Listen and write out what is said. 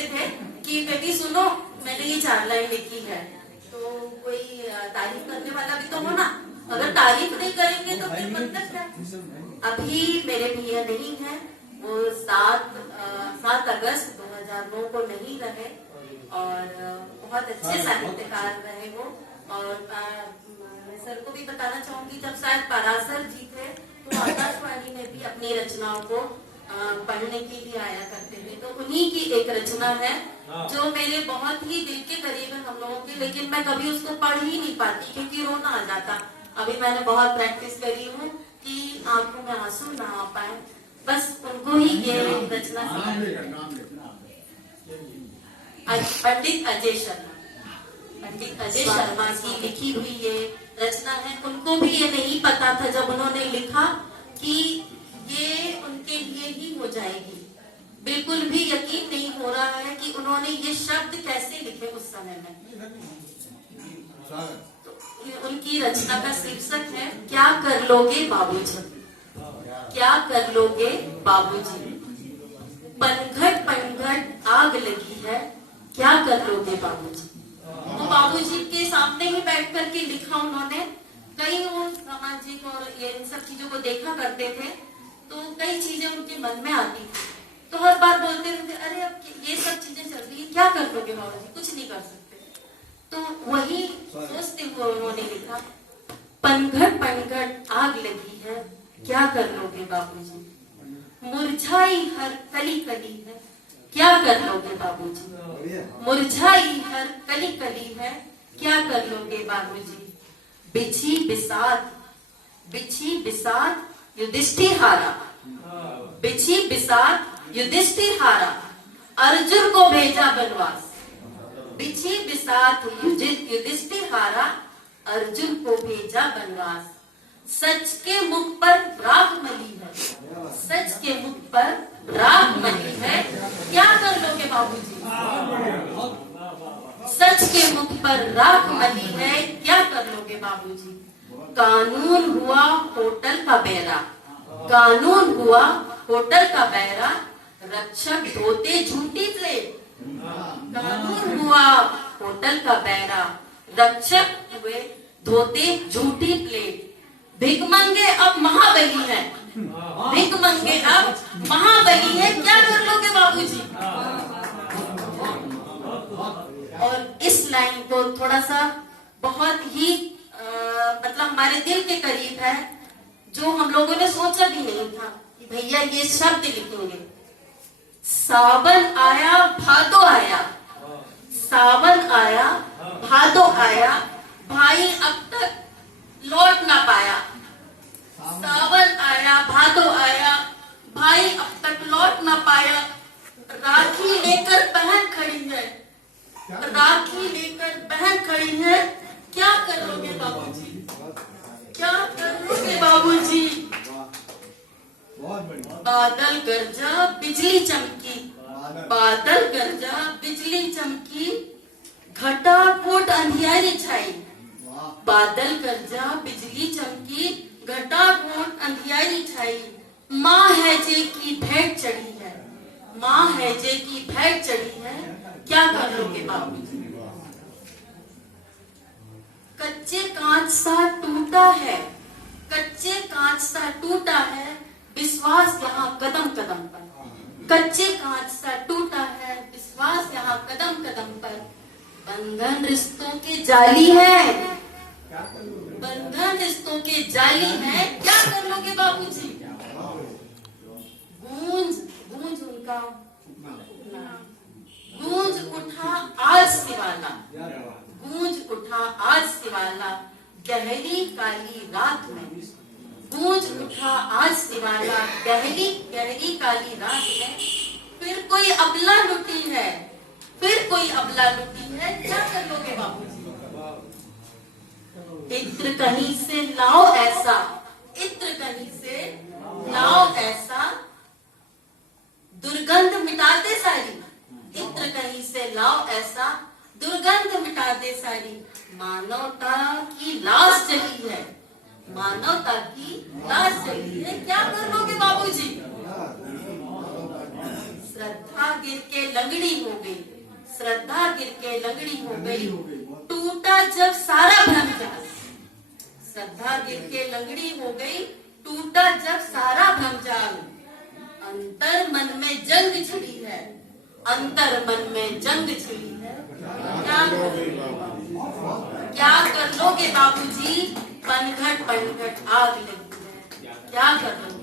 बोलते थे कि बेटी सुनो, मैंने ये 4 लाइन लिखी है, तो कोई तारीफ करने वाला भी तो हो ना। अगर तारीफ नहीं करेंगे तो फिर मतलब क्या। अभी मेरे भैया नहीं है, वो 7 अगस्त 2009 को नहीं रहे और बहुत अच्छे साहित्यकार रहे वो। और मैं सर को भी बताना चाहूंगी, जब शायद पराशर जी थे तो आकाशवाणी में भी अपनी रचनाओं को पढ़ने के लिए आया करते थे। तो उन्हीं की एक रचना है जो मेरे बहुत ही दिल के करीब है हम लोगों के, लेकिन मैं कभी उसको पढ़ ही नहीं पाती क्योंकि रोना आ जाता। अभी मैंने बहुत प्रैक्टिस करी हूँ कि आंखों में आंसू ना आ पाए, बस उनको ही ये रचना पंडित अजय शर्मा की लिखी हुई ये रचना है। उनको भी ये नहीं पता था जब उन्होंने लिखा कि ये उनके लिए ही हो जाएगी। बिल्कुल भी यकीन नहीं हो रहा है कि उन्होंने ये शब्द कैसे लिखे उस समय में। तो उनकी रचना का शीर्षक है क्या कर लोगे बाबूजी, क्या कर लोगे बाबूजी। पनघट पनघट आग लगी है, क्या कर लोगे बाबूजी। वो बाबूजी के सामने ही बैठ करके लिखा उन्होंने। कई वो सामाजिक और ये इन सब चीजों को देखा करते थे, तो कई चीजें उनके मन में आती थी, तो हर बार बोलते रहते, अरे अब ये सब चीजें चल रही है, क्या कर लोगे बाबूजी, कुछ नहीं कर सकते। तो वही सोचते हुए उन्होंने लिखा, पनघट पनघट आग लगी है, क्या कर लोगे बाबूजी। मुरझाई हर कली कली है, क्या कर लोगे बाबूजी। मुरझाई हर कली कली है, क्या कर लोगे बाबूजी। बिछी बिसात युधिष्ठिर हारा, बिछी बिसात युधिष्ठिर हारा, अर्जुन को भेजा बनवास। बिछी बिसात युधिष्ठिर हारा, अर्जुन को भेजा बनवास। सच के मुख पर राख मली है, सच के मुख पर राख मली है, क्या कर लोगे बाबूजी। सच के मुख पर राख मली है, क्या कर लोगे बाबूजी। कानून हुआ होटल का बेरा, कानून हुआ होटल का बेरा, रक्षक धोते झूठी प्लेट। कानून हुआ होटल का बेरा, रक्षक हुए धोते झूठी प्लेट। भिख मंगे अब महाबली है, भिख मंगे अब महाबली है, क्या कर लोगे बाबूजी। और इस लाइन को थोड़ा सा बहुत ही मतलब हमारे दिल के करीब है, जो हम लोगों ने सोचा भी नहीं था कि भैया ये शब्द लिखेंगे। सावन आया भादो आया, सावन आया भादो आया, भाई अब तक लौट ना पाया। सावन आया भादो आया, भाई अब तक लौट ना पाया। राखी लेकर बहन खड़ी है, राखी लेकर बहन खड़ी है, क्या कर लोगे बाबूजी, क्या कर लोगे बाबूजी। बादल गरजा बिजली चमकी, बादल गरजा बिजली चमकी, घटा कोट अंधियारी छाई। बादल गरजा बिजली चमकी, घटा कोट अंधियारी छाई। माँ है जे की भेंट चढ़ी है, माँ है जे की भेंट चढ़ी है, क्या कर लोगे बाबूजी। कच्चे कांच सा टूटा है, कच्चे कांच सा टूटा है, विश्वास यहाँ कदम कदम पर। कच्चे कांच सा टूटा है, विश्वास यहाँ कदम कदम पर। बंधन रिश्तों के जाली है, बंधन रिश्तों के जाली है, क्या कर लोगे बाबूजी। गूंज गूंज उनका गूंज उठा आज सिवाला, गूंज उठा आज सिवाला, गहरी काली रात में। गूंज उठा आज सिवाला, गहरी गहरी काली रात में। फिर कोई अबला लुटी है, फिर कोई अबला लुटी है, क्या कर लोगे बाबूजी। इत्र कहीं से लाओ ऐसा, इत्र कहीं से लाओ ऐसा, दुर्गंध मिटा दे सारी। इत्र कहीं से लाओ ऐसा, दुर्गंध मिटा दे सारी। मानवता की लाश जली है, मानवता की लाश जली है, क्या कर लोगे बाबूजी। श्रद्धा गिर के लंगड़ी हो गई, के लंगड़ी हो गई, टूटा जब सारा भ्रमजाल। श्रद्धा गिर के लंगड़ी हो गई, टूटा जब सारा भ्रमजाल। अंतर मन में जंग छिड़ी है, अंतर मन में जंग छिड़ी है। क्या कर लोगे बाबूजी, पनघट पनघट आग लगी है, क्या कर लोगे।